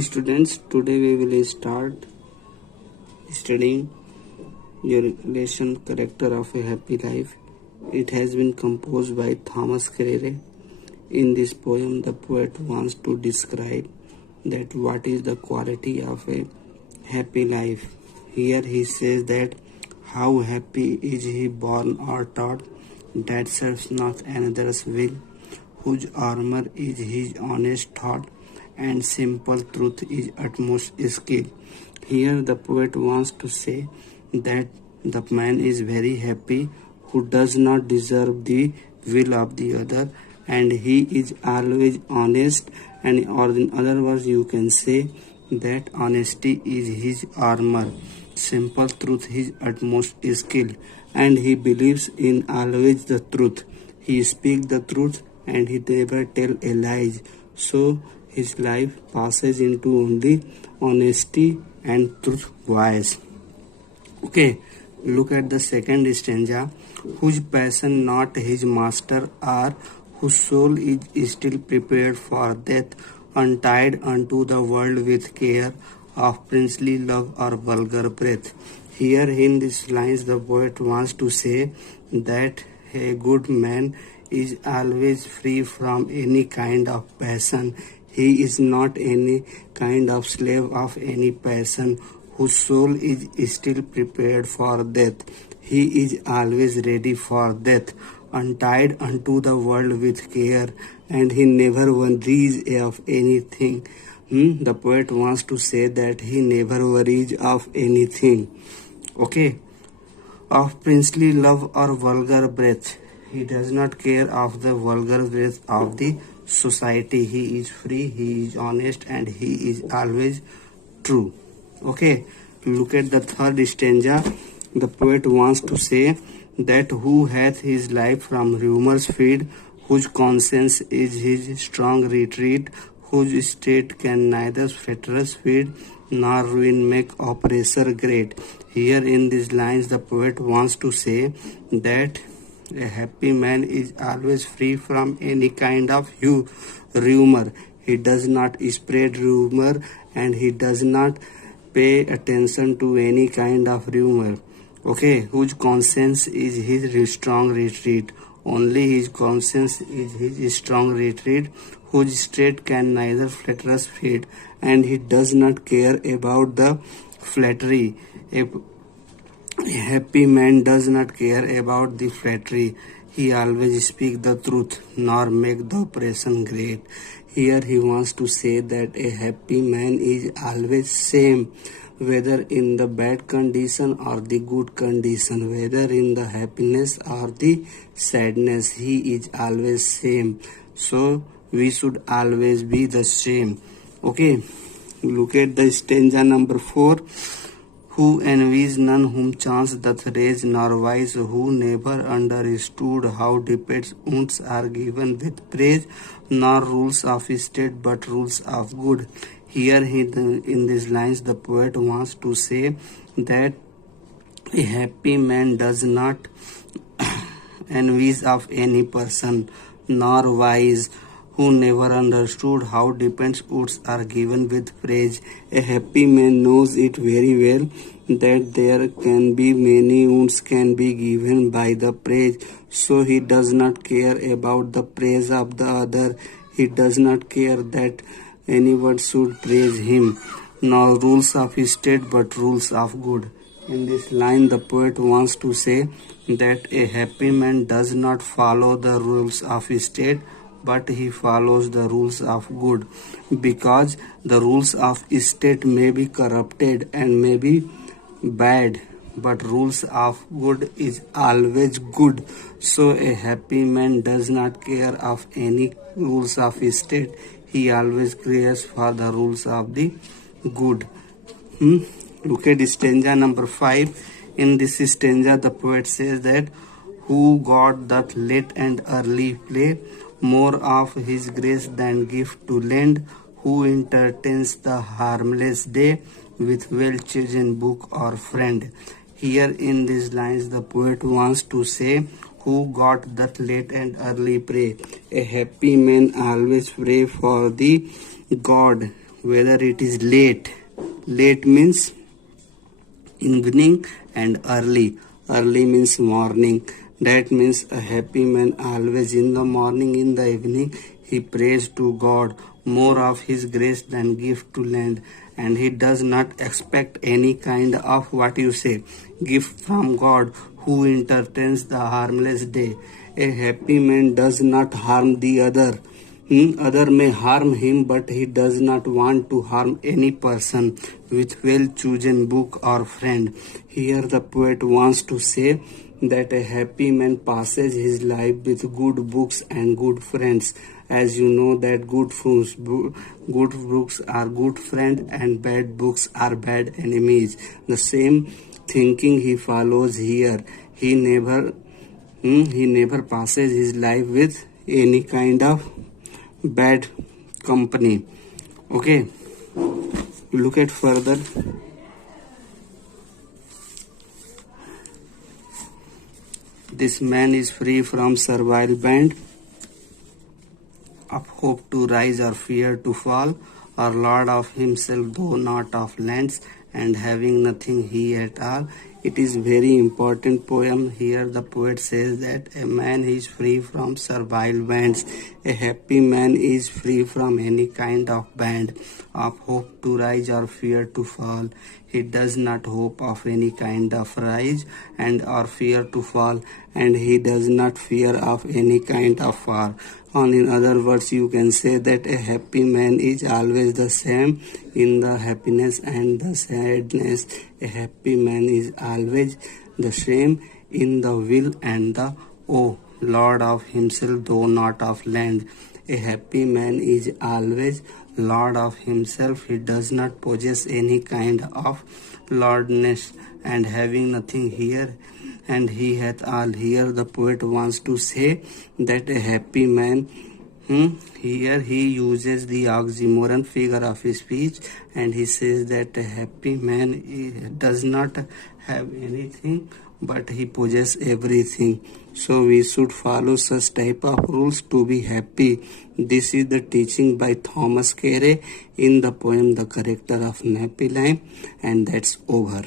Students, today we will start studying your lesson Character of a Happy Life. It has been composed by Thomas Carlyle. In this poem, the poet wants to describe that what is the quality of a happy life. Here he says that how happy is he born or taught, that serves not another's will, whose armor is his honest thought, and simple truth is utmost skill. Here the poet wants to say that the man is very happy who does not deserve the will of the other, and he is always honest, and or in other words you can say that honesty is his armor, simple truth his utmost skill, and he believes in always the truth. He speaks the truth and he never tell a lie. So his life passes into only honesty and truth voice. Okay, look at the second stanza. Whose passion not his master are, whose soul is still prepared for death, untied unto the world with care of princely love or vulgar breath. Here in these lines the poet wants to say that a good man is always free from any kind of passion. He is not any kind of slave of any passion, whose soul is still prepared for death. He is always ready for death, untied unto the world with care, and he never worries of anything. The poet wants to say that he never worries of anything. Okay, of princely love or vulgar breath. He does not care of the vulgar breath of the society. He is free, he is honest, and he is always true. Okay, look at the third stanza. The poet wants to say that who hath his life from rumors feed, whose conscience is his strong retreat, whose state can neither flatterers feed nor ruin make oppressor great. Here in these lines the poet wants to say that a happy man is always free from any kind of rumor. He does not spread rumor and he does not pay attention to any kind of rumor. Okay, whose conscience is his strong retreat. Only his conscience is his strong retreat, whose state can neither flatterers feed, and he does not care about the flattery. A happy man does not care about the flattery. He always speak the truth, nor make the oppression great. Here he wants to say that a happy man is always same, whether in the bad condition or the good condition, whether in the happiness or the sadness, he is always same. So we should always be the same. Okay, look at the stanza number 4. Who envies none whom chance doth raise, nor wise who never understood how debates wounds are given with praise, nor rules of state but rules of good. Here in these lines the poet wants to say that a happy man does not envies of any person, nor wise who never understood how depends woods are given with praise. A happy man knows it very well that there can be many wounds can be given by the praise, so he does not care about the praise of the other. He does not care that anyone should praise him, nor rules of state but rules of good. In this line the poet wants to say that a happy man does not follow the rules of state, but he follows the rules of good, because the rules of state may be corrupted and may be bad, but rules of good is always good. So a happy man does not care of any rules of state. He always cares for the rules of the good. Look at stanza number 5. In this stanza the poet says that who God doth late and early play, more of his grace than gift to lend, who entertains the harmless day with well-chosen book or friend. Here in these lines the poet wants to say who God doth late and early pray. A happy man always pray for the God whether it is late. Late means evening, and early. Early means morning. That means a happy man always in the morning, in the evening, he prays to God more of his grace than gift to lend, and he does not expect any kind of what you say gift from God, who entertains the harmless day. A happy man does not harm the other. Other may harm him, but he does not want to harm any person with well-chosen book or friend. Here the poet wants to say that a happy man passes his life with good books and good friends. As you know that good books are good friends and bad books are bad enemies. The same thinking he follows here. He never passes his life with any kind of bad company. Okay, look at further. This man is free from servile band of hope to rise or fear to fall, or lord of himself though not of lands, and having nothing he at all. It is very important poem. Here the poet says that a man is free from servile bands. A happy man is free from any kind of band of hope to rise or fear to fall. He does not hope of any kind of rise and or fear to fall, and he does not fear of any kind of fall. Or in other words, you can say that a happy man is always the same in the happiness and the sadness. A happy man is always the same in the will and the woe, lord of himself though not of land. A happy man is always lord of himself. He does not possess any kind of lordness, and having nothing here and he hath all. Here the poet wants to say that a happy man, here he uses the oxymoron figure of speech, and he says that a happy man does not have anything but he possesses everything. So we should follow such type of rules to be happy. This is the teaching by Thomas Carey in the poem The Character of Happy Life, and that's over.